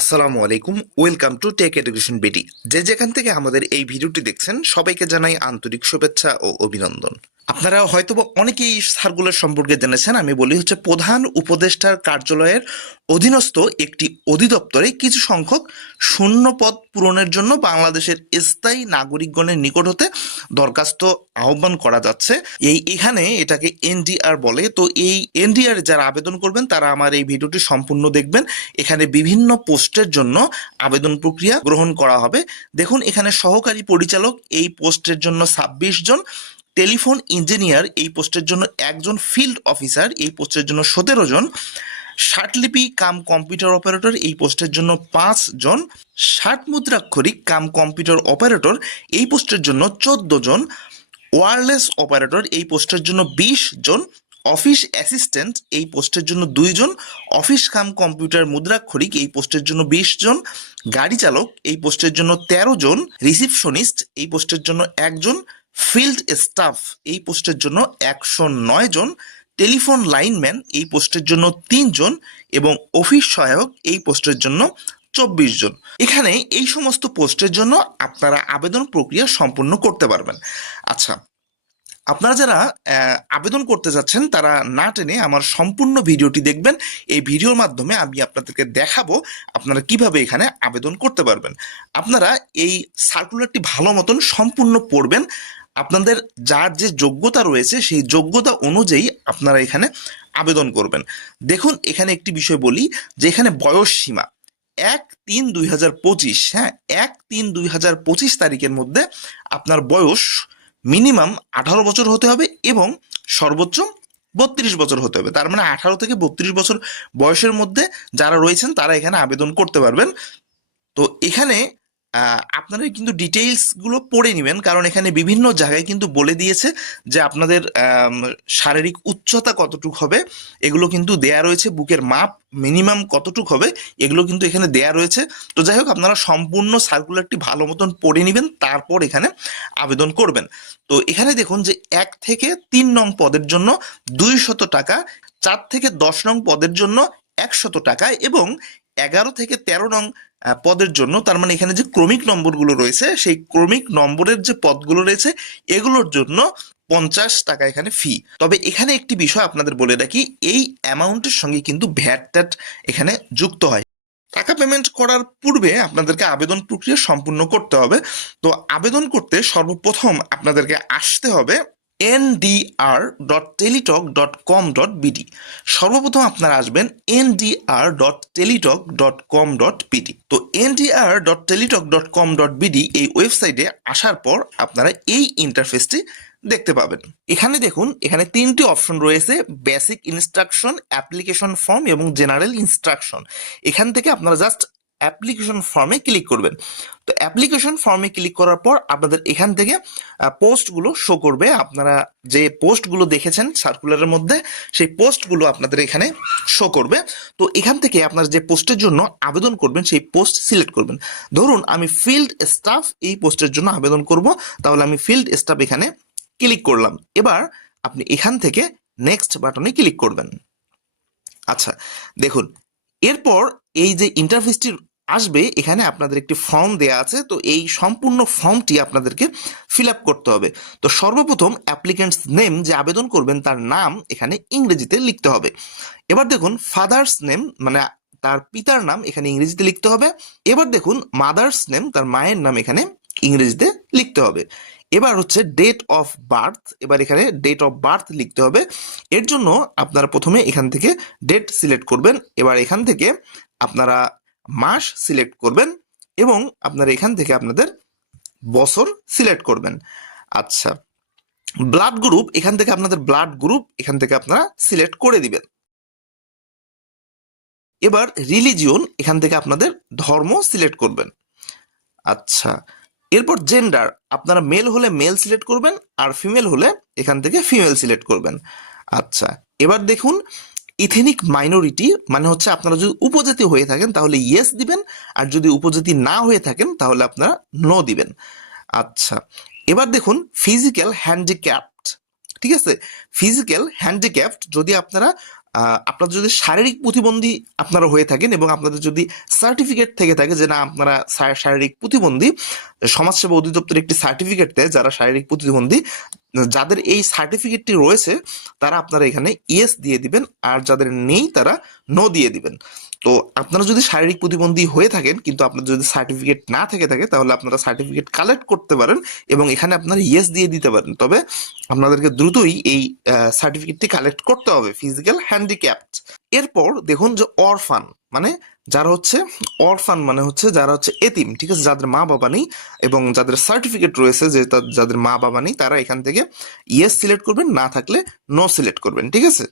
আসসালামু আলাইকুম, welcome to tech education BD. যে যেখান থেকে আমাদের এই ভিডিওটি দেখছেন, সবাইকে জানাই আন্তরিক শুভেচ্ছা ও অভিনন্দন। আপনারা হয়তো অনেকেই সার্কুলার সম্পর্কে জেনেছেন, আমি বলি হচ্ছে প্রধান উপদেষ্টার কার্যালয়ের অধীনস্থ একটি অধিদপ্তরে কিছু সংখ্যক শূন্য পদ পূরণের জন্য বাংলাদেশের স্থায়ী নাগরিকগণের নিকট হতে দরখাস্ত আহ্বান করা যাচ্ছে। এই এখানে এটাকে এনডিআর বলে। তো এই এনডিআর যারা আবেদন করবেন, তারা আমার এই ভিডিওটি সম্পূর্ণ দেখবেন। এখানে বিভিন্ন পোস্টের জন্য আবেদন প্রক্রিয়া গ্রহণ করা হবে। দেখুন, এখানে সহকারী পরিচালক এই পোস্টের জন্য ছাব্বিশ জন, টেলিফোন ইঞ্জিনিয়ার এই পোস্টের জন্য একজন, ফিল্ড অফিসার এই পোস্টের জন্য সতেরো জন, ষাটলিপি কাম কম্পিউটার অপারেটর এই পোস্টের জন্য পাঁচ জন ষাট মুদ্রাক্ষরিক কাম কম্পিউটার অপারেটর এই পোস্টের জন্য চোদ্দ জন, ওয়ারলেস অপারেটর এই পোস্টের জন্য বিশ জন অফিস অ্যাসিস্ট্যান্ট এই পোস্টের জন্য দুইজন অফিস কাম কম্পিউটার মুদ্রাক্ষরিক এই পোস্টের জন্য বিশ জন, গাড়ি চালক এই পোস্টের জন্য তেরো জন, রিসিপশনিস্ট এই পোস্টের জন্য একজন ফিল্ড স্টাফ এই পোস্টের জন্য একশো নয় জন, টেলিফোন লাইনম্যান এই পোস্টের জন্য তিনজন এবং অফিস সহায়ক এই পোস্টের জন্য চব্বিশ জন। এখানে এই সমস্ত পোস্টের জন্য আপনারা আবেদন প্রক্রিয়া সম্পূর্ণ করতে পারবেন। আচ্ছা আপনারা যারা আবেদন করতে যাচ্ছেন, তারা না টেনে আমার সম্পূর্ণ ভিডিওটি দেখবেন। এই ভিডিওর মাধ্যমে আমি আপনাদেরকে দেখাবো আপনারা কীভাবে এখানে আবেদন করতে পারবেন। আপনারা এই সার্কুলারটি ভালো মতন সম্পূর্ণ পড়বেন। আপনাদের যার যে যোগ্যতা রয়েছে, সেই যোগ্যতা অনুযায়ী আপনারা এখানে আবেদন করবেন। দেখুন, এখানে একটি বিষয় বলি যে এখানে বয়স সীমা এক তিন দুই হাজার পঁচিশ হ্যাঁ? এক তিন দুই হাজার পঁচিশ তারিখের মধ্যে আপনার বয়স মিনিমাম আঠারো বছর হতে হবে এবং সর্বোচ্চ বত্রিশ বছর হতে হবে। তার মানে আঠারো থেকে বত্রিশ বছর বয়সের মধ্যে যারা রয়েছেন তারা এখানে আবেদন করতে পারবেন। তো এখানে আপনারা কিন্তু ডিটেইলসগুলো পড়ে নেবেন, কারণ এখানে বিভিন্ন জায়গায় কিন্তু বলে দিয়েছে যে আপনাদের শারীরিক উচ্চতা কতটুক হবে, এগুলো কিন্তু দেয়া রয়েছে, বুকের মাপ মিনিমাম কতটুক হবে, এগুলো কিন্তু এখানে দেয়া রয়েছে। তো যাই হোক, আপনারা সম্পূর্ণ সার্কুলারটি ভালো মতন পড়ে নেবেন, তারপর এখানে আবেদন করবেন। তো এখানে দেখুন যে এক থেকে তিন নং পদের জন্য দুই শত টাকা, চার থেকে দশ নং পদের জন্য একশত টাকা এবং এগারো থেকে তেরো নং পদের জন্য, তার মানে এখানে যে ক্রমিক নম্বরগুলো রয়েছে, সেই ক্রমিক নম্বরের যে পদগুলো রয়েছে, এগুলোর জন্য পঞ্চাশ টাকা এখানে ফি তবে এখানে একটি বিষয় আপনাদের বলে রাখি, এই অ্যামাউন্টের সঙ্গে কিন্তু ভ্যাট ট্যাট এখানে যুক্ত হয়। টাকা পেমেন্ট করার পূর্বে আপনাদেরকে আবেদন প্রক্রিয়া সম্পূর্ণ করতে হবে। তো আবেদন করতে সর্বপ্রথম আপনাদেরকে আসতে হবে NDR dot Teletalk dot com dot BD সর্বপ্রথম আপনারা আসবেন NDR dot Teletalk dot com dot BD তো NDR dot Teletalk dot com dot BD এই ওয়েবসাইটে আসার পর আপনারা এই ইন্টারফেসটি দেখতে পাবেন। এখানে দেখুন, এখানে তিনটি অপশন রয়েছে বেসিক ইনস্ট্রাকশন অ্যাপ্লিকেশন ফর্ম এবং জেনারেল ইনস্ট্রাকশন এখান থেকে আপনারা জাস্ট অ্যাপ্লিকেশন ফর্মে ক্লিক করবেন। তো অ্যাপ্লিকেশন ফর্মে ক্লিক করার পর আপনাদের এখান থেকে পোস্টগুলো শো করবে। আপনারা যে পোস্টগুলো দেখেছেন সার্কুলারের মধ্যে, সেই পোস্টগুলো আপনাদের এখানে শো করবে। তো এখান থেকে আপনার যে পোস্টের জন্য আবেদন করবেন, সেই পোস্ট সিলেক্ট করবেন। ধরুন আমি ফিল্ড স্টাফ এই পোস্টের জন্য আবেদন করব, তাহলে আমি ফিল্ড স্টাফ এখানে ক্লিক করলাম। এবার আপনি এখান থেকে নেক্সট বাটনে ক্লিক করবেন। আচ্ছা দেখুন এরপর এই যে ইন্টারফেসটি আসবে, এখানে আপনাদের একটি ফর্ম দেয়া আছে, তো এই সম্পূর্ণ ফর্মটি আপনাদেরকে ফিল আপ করতে হবে। তো সর্বপ্রথম অ্যাপ্লিকেন্টস নেম যে আবেদন করবেন, তার নাম এখানে ইংরেজিতে লিখতে হবে। এবার দেখুন ফাদার্স নেম মানে তার পিতার নাম এখানে ইংরেজিতে লিখতে হবে। এবার দেখুন মাদার্স নেম তার মায়ের নাম এখানে ইংরেজিতে লিখতে হবে। এবার হচ্ছে ডেট অফ বার্থ এবার এখানে ডেট অফ বার্থ লিখতে হবে। এর জন্য আপনারা প্রথমে এখান থেকে ডেট সিলেক্ট করবেন, এবার এখান থেকে আপনারা মাস সিলেক্ট করবেন এবং আপনারা এখান থেকে আপনাদের বছর সিলেক্ট করবেন। আচ্ছা ব্লাড গ্রুপ এখান থেকে আপনাদের ব্লাড গ্রুপ এখান থেকে আপনারা সিলেক্ট করে দিবেন। এবার রিলিজিয়ন এখান থেকে আপনাদের ধর্ম সিলেক্ট করবেন। আচ্ছা এরপর জেন্ডার আপনারা মেল হলে মেল সিলেক্ট করবেন আর ফিমেল হলে এখান থেকে ফিমেল সিলেক্ট করবেন। আচ্ছা এবার দেখুন ইথেনিক মাইনরিটি মানে হচ্ছে আপনারা যদি উপজাতি হয়ে থাকেন তাহলে ইয়েস দিবেন, আর যদি উপজাতি না হয়ে থাকেন তাহলে আপনারা নো দিবেন। আচ্ছা এবার দেখুন ফিজিক্যাল হ্যান্ডিক্যাপড ঠিক আছে? ফিজিক্যাল হ্যান্ডিক্যাপড যদি আপনারা আপনাদের যদি শারীরিক প্রতিবন্ধী আপনারা হয়ে থাকেন এবং আপনাদের যদি সার্টিফিকেট থেকে থাকে যে না, আপনারা শারীরিক প্রতিবন্ধী, সমাজসেবা অধিদপ্তরের একটি সার্টিফিকেট দেয় যারা শারীরিক প্রতিবন্ধী। যাদের এই সার্টিফিকেটটি রয়েছে, তারা আপনারা এখানে ইয়েস দিয়ে দিবেন, আর যাদের নেই, তারা নো দিয়ে দিবেন। তো আপনারা যদি শারীরিক প্রতিবন্ধী হয়ে থাকেন, কিন্তু আপনার যদি সার্টিফিকেট না থেকে থাকে, তাহলে আপনারা সার্টিফিকেট কালেক্ট করতে পারেন এবং এখানে আপনারা ইয়েস দিয়ে দিতে পারেন। তবে আপনাদেরকে দ্রুতই এই সার্টিফিকেটটি কালেক্ট করতে হবে ফিজিক্যাল হ্যান্ডিক্যাপড এরপর দেখুন যে অরফান মানে যারা হচ্ছে অরফান মানে হচ্ছে যারা হচ্ছে এতিম, ঠিক আছে? যাদের মা বাবা নেই এবং যাদের সার্টিফিকেট রয়েছে, যে যাদের মা বাবা নেই, তারা এখান থেকে ইয়েস সিলেক্ট করবেন, না থাকলে নো সিলেক্ট করবেন, ঠিক আছে?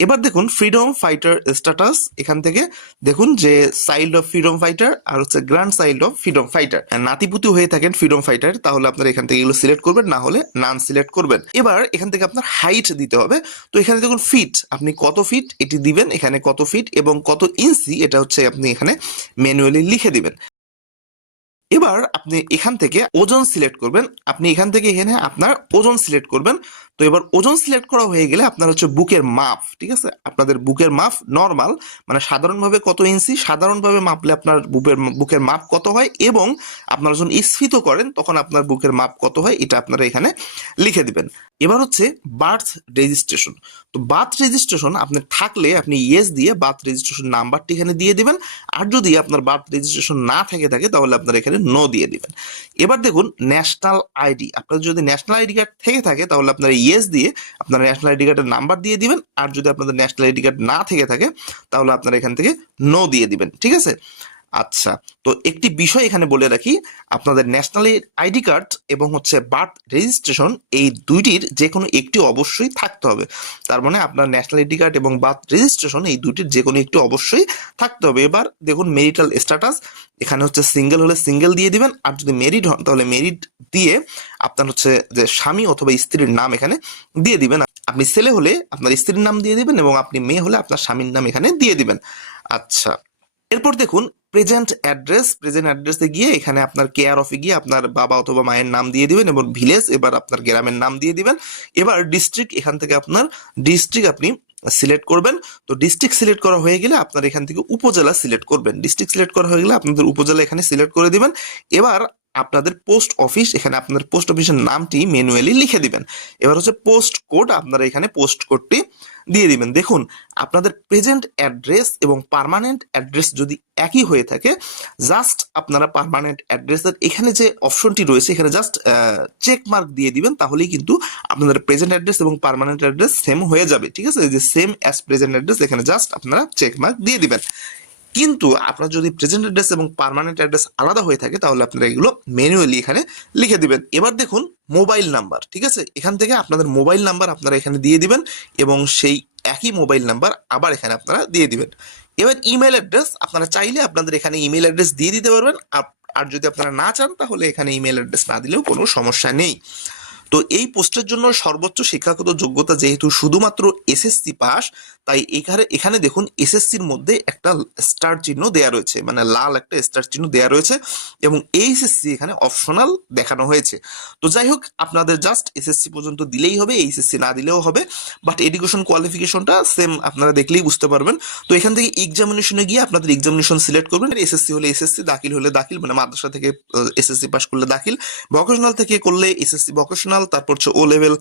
এবার দেখুন ফ্রিডম ফাইটার স্ট্যাটাস এখান থেকে দেখুন যে চাইল্ড অফ ফ্রিডম ফাইটার আর হচ্ছে grand child of freedom fighter নাতিপুতি হয়ে থাকেন ফ্রিডম ফাইটার তাহলে আপনারা এখান থেকে এগুলো সিলেক্ট করবেন, না হলে নান সিলেক্ট করবেন। এবার এখান থেকে আপনার হাইট দিতে হবে। তো এখানে দেখুন ফিট আপনি কত ফিট এটি দিবেন এখানে কত ফিট এবং কত ইঞ্চি এটা হচ্ছে আপনি এখানে ম্যানুয়ালি লিখে দিবেন। এবার আপনি এখান থেকে ওজন সিলেক্ট করবেন। আপনি এখান থেকে এখানে আপনার ওজন সিলেক্ট করবেন। তো এবার ওজন সিলেক্ট করা হয়ে গেলে আপনার হচ্ছে বুকের মাপ, ঠিক আছে? আপনাদের বুকের মাপ নর্মাল মানে সাধারণভাবে কত ইঞ্চি সাধারণভাবে মাপলে আপনার বুকের বুকের মাপ কত হয় এবং আপনারা যখন স্ফীত করেন তখন আপনার বুকের মাপ কত হয় এটা আপনারা এখানে লিখে দিবেন। এবার হচ্ছে বার্থ রেজিস্ট্রেশন তো বার্থ রেজিস্ট্রেশন আপনি থাকলে আপনি ইয়েস দিয়ে বার্থ রেজিস্ট্রেশন নাম্বারটি এখানে দিয়ে দিবেন, আর যদি আপনার বার্থ রেজিস্ট্রেশন না থেকে থাকে তাহলে আপনারা এখানে নো দিয়ে দিবেন। এবার দেখুন ন্যাশনাল আইডি আপনার যদি ন্যাশনাল আইডি কার্ড থেকে থাকে তাহলে আপনারা ইয়েস দিয়ে আপনার ন্যাশনাল আইডি কার্ডের নাম্বার দিয়ে দিবেন, আর যদি আপনাদের ন্যাশনাল আইডি কার্ড না থেকে থাকে, তাহলে আপনারা এখান থেকে নো দিয়ে দিবেন, ঠিক আছে? আচ্ছা তো একটি বিষয় এখানে বলে রাখি, আপনাদের ন্যাশনাল আইডি কার্ড এবং হচ্ছে বার্থ রেজিস্ট্রেশন এই দুইটির যে কোনো একটি অবশ্যই থাকতে হবে। তার মানে আপনার ন্যাশনাল আইডি কার্ড এবং বার্থ রেজিস্ট্রেশন এই দুইটির যে কোনো একটি অবশ্যই থাকতে হবে। এবার দেখুন মেরিটাল স্ট্যাটাস, এখানে হচ্ছে সিঙ্গেল হলে সিঙ্গেল দিয়ে দিবেন, আর যদি মেরিড হন তাহলে মেরিড দিয়ে আপনার হচ্ছে যে স্বামী অথবা স্ত্রীর নাম এখানে দিয়ে দিবেন। আপনি ছেলে হলে আপনার স্ত্রীর নাম দিয়ে দিবেন এবং আপনি মেয়ে হলে আপনার স্বামীর নাম এখানে দিয়ে দিবেন। আচ্ছা এরপর দেখুন প্রেজেন্ট অ্যাড্রেস প্রেজেন্ট অ্যাড্রেসে গিয়ে এখানে আপনার কেয়ার অফে গিয়ে আপনার বাবা অথবা মায়ের নাম দিয়ে দিবেন এবং ভিলেজ এবার আপনার গ্রামের নাম দিয়ে দিবেন। এবার ডিস্ট্রিক্ট এখান থেকে আপনার ডিস্ট্রিক্ট আপনি সিলেক্ট করবেন। তো ডিস্ট্রিক্ট সিলেক্ট করা হয়ে গেলে আপনার এখান থেকে উপজেলা সিলেক্ট করবেন। ডিস্ট্রিক্ট সিলেক্ট করা হয়ে গেলে আপনাদের উপজেলা এখানে সিলেক্ট করে দিবেন। এবার আপনাদের পোস্ট অফিস, এখানে আপনাদের পোস্ট অফিসের নামটি ম্যানুয়ালি লিখে দিবেন। এবার হচ্ছে পোস্ট কোড, আপনারা এখানে পোস্ট কোডটি দিয়ে দিবেন। দেখুন, আপনাদের প্রেজেন্ট অ্যাড্রেস এবং পারমানেন্ট অ্যাড্রেস যদি একই হয়ে থাকে, জাস্ট আপনারা পার্মানেন্ট অ্যাড্রেসের এখানে যে অপশনটি রয়েছে, এখানে জাস্ট চেক মার্ক দিয়ে দিবেন, তাহলেই কিন্তু আপনাদের প্রেজেন্ট অ্যাড্রেস এবং পারমানেন্ট অ্যাড্রেস সেম হয়ে যাবে, ঠিক আছে? যে সেম অ্যাজ প্রেজেন্ট অ্যাড্রেস এখানে জাস্ট আপনারা চেক মার্ক দিয়ে দিবেন। কিন্তু আপনার যদি প্রেজেন্ট অ্যাড্রেস এবং পার্মানেন্ট অ্যাড্রেস আলাদা হয়ে থাকে, তাহলে আপনারা এগুলো ম্যানুয়ালি এখানে লিখে দিবেন। এবার দেখুন মোবাইল নাম্বার ঠিক আছে? এখান থেকে আপনাদের মোবাইল নাম্বার আপনারা এখানে দিয়ে দিবেন এবং সেই একই মোবাইল নাম্বার আবার এখানে আপনারা দিয়ে দিবেন। এবার ইমেল অ্যাড্রেস আপনারা চাইলে আপনাদের এখানে ইমেল অ্যাড্রেস দিয়ে দিতে পারবেন। আর যদি আপনারা না চান, তাহলে এখানে ইমেল অ্যাড্রেস না দিলেও কোনো সমস্যা নেই। তো এই পোস্টের জন্য সর্বোচ্চ শিক্ষাগত যোগ্যতা যেহেতু শুধুমাত্র এসএসসি পাস তাই এখানে এখানে দেখুন এসএসসির মধ্যে একটা স্টার চিহ্ন দেয়া রয়েছে মানে লাল একটা স্টার চিহ্ন দেয়া রয়েছে এবং এইচএসসি এখানে অপশনাল দেখানো হয়েছে তো যাই হোক আপনাদের জাস্ট এসএসসি পর্যন্ত দিলেই হবে এইচএসসি না দিলেও হবে বাট এডুকেশন কোয়ালিফিকেশনটা সেম আপনারা দেখলেই বুঝতে পারবেন তো এখান থেকে এক্সামিনেশনে গিয়ে আপনাদের এক্সামিনেশন সিলেক্ট করবেন এসএসসি হলে এসএসসি দাখিল হলে দাখিল মানে মাদ্রাসা থেকে এসএসসি পাস করলে দাখিল ভোকেশনাল থেকে করলে এসএসসি ভোকেশনাল তারপর হচ্ছে ও লেভেল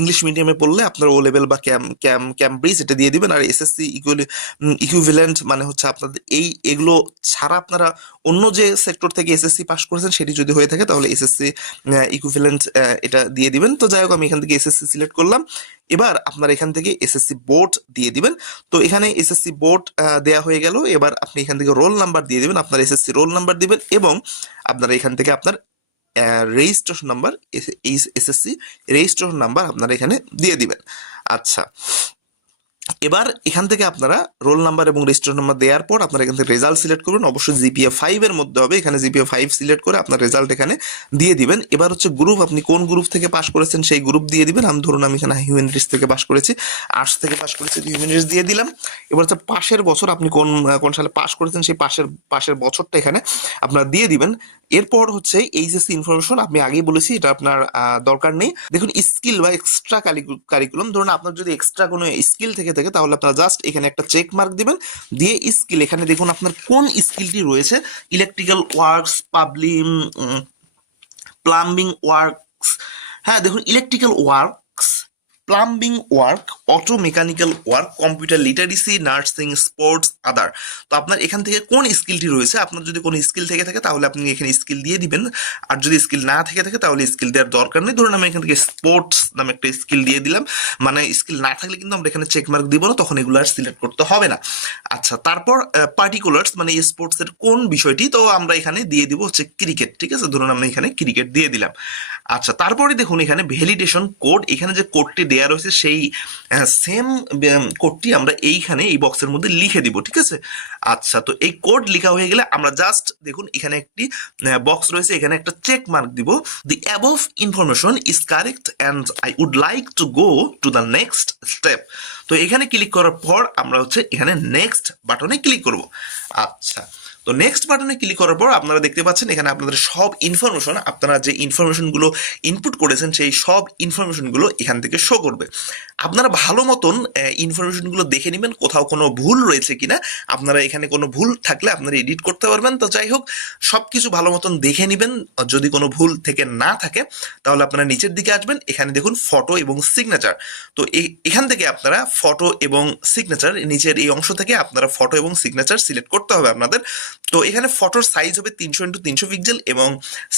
ইংলিশ মিডিয়ামে পড়লে আপনার ও লেভেল বা ক্যাম ক্যাম ক্যামব্রিজ এটা দিয়ে দিবেন আর এসএসসি ইকুইভ্যালেন্ট মানে হচ্ছে আপনাদের এই, এগুলো ছাড়া আপনারা অন্য যে সেক্টর থেকে এসএসসি পাস করেছেন সেটি যদি হয়ে থাকে তাহলে এসএসসি ইকুইভ্যালেন্ট এটা দিয়ে দিবেন। তো যাই হোক, আমি এখান থেকে এসএসসি সিলেক্ট করলাম। এবার আপনার এখান থেকে এসএসসি বোর্ড দিয়ে দিবেন। তো এখানে এসএসসি বোর্ড দেয়া হয়ে গেল। এবার আপনি এখান থেকে রোল নাম্বার দিয়ে দিবেন। আপনার এসএসসি রোল নাম্বার দিবেন এবং আপনারা এখান থেকে আপনার registration number SSC registration number আপনারা এখানে দিয়ে দিবেন। আচ্ছা। এবার এখান থেকে আপনারা রোল নাম্বার এবং রেজিস্টার নাম্বার দেওয়ার পর আপনারা এখান থেকে রেজাল্ট সিলেক্ট করবেন অবশ্যই জিপিএ ফাইভ এর মধ্যে হবে। এখানে জিপিএ ফাইভ সিলেক্ট করে আপনার রেজাল্ট এখানে দিয়ে দিবেন। এবার হচ্ছে গ্রুপ আপনি কোন গ্রুপ থেকে পাস করেছেন সেই গ্রুপ দিয়ে দিবেন। আমি ধরুন আমি এখানে হিউম্যানিটিস থেকে পাস করেছি। আর্টস থেকে পাস করেছি হিউম্যানিটিস দিয়ে দিলাম। এবার হচ্ছে পাশের বছর আপনি কোন কোন সালে পাস করেছেন সেই পাশের পাশের বছরটা এখানে আপনারা দিয়ে দিবেন। এরপর হচ্ছে এইচএসসি ইনফরমেশন আপনি আগেই বলেছি, এটা আপনার দরকার নেই। দেখুন স্কিল বা এক্সট্রা কারিকুলাম ধরুন আপনার যদি এক্সট্রা কোনো স্কিল থেকে থাকে তাহলে আপনারা জাস্ট এখানে একটা চেক মার্ক দিবেন। দিয়ে স্কিল এখানে দেখুন আপনার কোন স্কিলটি রয়েছে। ইলেকট্রিক্যাল ওয়ার্কস পাবলিম প্লাম্বিং ওয়ার্কস হ্যাঁ দেখুন electrical works plumbing work auto mechanical work computer literacy nursing sports other তো আপনার এখান থেকে কোন স্কিলটি রয়েছে? আপনার যদি কোনো স্কিল থেকে থাকে, তাহলে আপনি এখানে স্কিল দিয়ে দিবেন। আর যদি স্কিল না থেকে থাকে, তাহলে স্কিল দেওয়ার দরকার নেই। ধরুন, আমি এখান থেকে স্পোর্টস নামে একটা স্কিল দিয়ে দিলাম। মানে স্কিল না থাকলে কিন্তু আমরা এখানে চেক মার্ক দিব না, তখন এগুলো আর সিলেক্ট করতে হবে না। আচ্ছা তারপর পার্টিকুলার্স মানে স্পোর্টস এর কোন বিষয়টি, তো আমরা এখানে দিয়ে দিব হচ্ছে ক্রিকেট ঠিক আছে? ধরুন আমরা এখানে ক্রিকেট দিয়ে দিলাম। আচ্ছা তারপরে দেখুন এখানে ভ্যালিডেশন কোড এখানে যে কোডটি দেওয়া রয়েছে সেই সেম কোডটি আমরা এইখানে এই বক্সের মধ্যে লিখে দিব, ঠিক আছে? আচ্ছা তো এই কোড লেখা হয়ে গেলে আমরা জাস্ট দেখুন এখানে একটি বক্স রয়েছে, এখানে একটা চেক মার্ক দিব। The above information is correct and I would like to go to the next step তো এখানে ক্লিক করার পর আমরা হচ্ছে এখানে নেক্সট বাটনে ক্লিক করব। আচ্ছা। তো নেক্সট বাটনে ক্লিক করার পর আপনারা দেখতে পাচ্ছেন এখানে আপনাদের সব ইনফরমেশন আপনারা যে ইনফরমেশনগুলো ইনপুট করেছেন সেই সব ইনফরমেশনগুলো এখান থেকে শো করবে। আপনারা ভালো মতন ইনফরমেশনগুলো দেখে নেবেন কোথাও কোনো ভুল রয়েছে কিনা। আপনারা এখানে কোনো ভুল থাকলে আপনারা এডিট করতে পারবেন। তো যাই হোক সব কিছু ভালো মতন দেখে নেবেন। যদি কোনো ভুল থেকে না থাকে, তাহলে আপনারা নিচের দিকে আসবেন। এখানে দেখুন ফটো এবং সিগনেচার তো এখান থেকে আপনারা ফটো এবং সিগনেচার নিচের এই অংশ থেকে আপনারা ফটো এবং সিগনেচার সিলেক্ট করতে হবে আপনাদের। তো এখানে ফটোর সাইজ হবে তিনশো ইন্টু তিনশো পিক্সেল এবং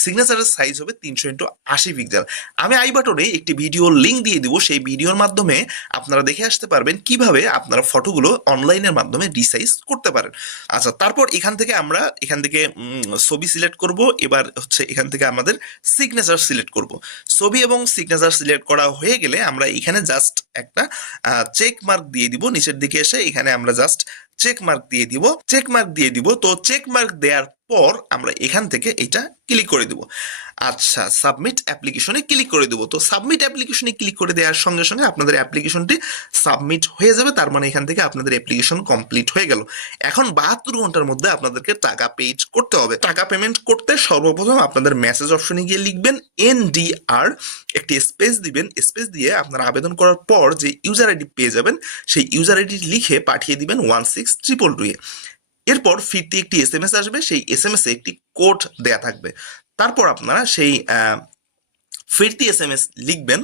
সিগনেচারের সাইজ হবে তিনশো ইন্টু আশি পিক্সেল আমি আই বাটনে একটি ভিডিও লিঙ্ক দিয়ে দিব, সেই ভিডিওর মাধ্যমে আপনারা দেখে আসতে পারবেন কীভাবে আপনারা ফটোগুলো অনলাইনের মাধ্যমে রিসাইজ করতে পারেন। আচ্ছা তারপর এখান থেকে আমরা, এখান থেকে ছবি সিলেক্ট করব, এবার হচ্ছে এখান থেকে আমাদের সিগনেচার সিলেক্ট করব। ছবি এবং সিগনেচার সিলেক্ট করা হয়ে গেলে আমরা এখানে জাস্ট একটা চেক মার্ক দিয়ে দিব, নিচের দিকে এসে এখানে আমরা জাস্ট চেক মার্ক দিয়ে দিব চেক মার্ক দিয়ে দিব তো চেক মার্ক দেওয়ার পর আমরা এখান থেকে এটা ক্লিক করে দিব। আচ্ছা সাবমিট অ্যাপ্লিকেশনে ক্লিক করে দেবো। তো সাবমিট অ্যাপ্লিকেশনে ক্লিক করে দেওয়ার সঙ্গে সঙ্গে আপনাদের অ্যাপ্লিকেশনটি সাবমিট হয়ে যাবে। তার মানে এখান থেকে আপনাদের অ্যাপ্লিকেশন কমপ্লিট হয়ে গেল। এখন বাহাত্তর ঘণ্টার মধ্যে আপনাদেরকে টাকা পেজ করতে হবে। টাকা পেমেন্ট করতে সর্বপ্রথম আপনাদের মেসেজ অপশনে গিয়ে লিখবেন এনডিআর। একটি স্পেস দিবেন। স্পেস দিয়ে আপনারা আবেদন করার পর যে ইউজার আইডি পেয়ে যাবেন, সেই ইউজার আইডি লিখে পাঠিয়ে দিবেন one six triple two A. এরপর ফিরতি একটি এস এম এস আসবে, সেই এস এম এস একটি কোড দেয়া থাকবে। তারপর আপনারা সেই ফিরতি এস এম এস লিখবেন।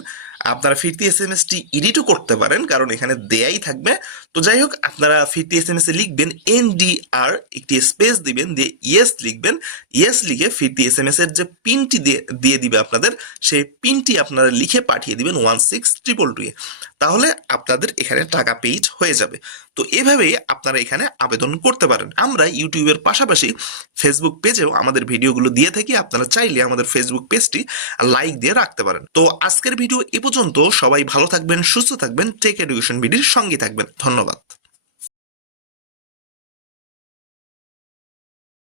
আপনারা ফিরতি এস এম এসটি এডিটও করতে পারেন, কারণ এখানে দেয়াই থাকবে। তো যাই হোক, আপনারা ফিরতি এস এম এস লিখবেন এন ডি আর একটি স্পেস দিবেন, দিয়ে ইয়েস লিখবেন। ইয়েস লিখে ফিরতি এস এম এস এর যে পিনটি দিয়ে দিয়ে দিবে আপনাদের, সেই পিনটি আপনারা লিখে পাঠিয়ে দিবেন one six triple two A তাহলে আপনাদের এখানে টাকা পেইড হয়ে যাবে। তো এভাবেই আপনারা এখানে আবেদন করতে পারেন। আমরা ইউটিউবের পাশাপাশি ফেসবুক পেজেও আমাদের ভিডিওগুলো দিয়ে থাকি। আপনারা চাইলে আমাদের ফেসবুক পেজটি লাইক দিয়ে রাখতে পারেন। তো আজকের ভিডিও এ পর্যন্ত সবাই ভালো থাকবেন, সুস্থ থাকবেন। টেক এডুকেশন ভিডিওর সঙ্গে থাকবেন। ধন্যবাদ।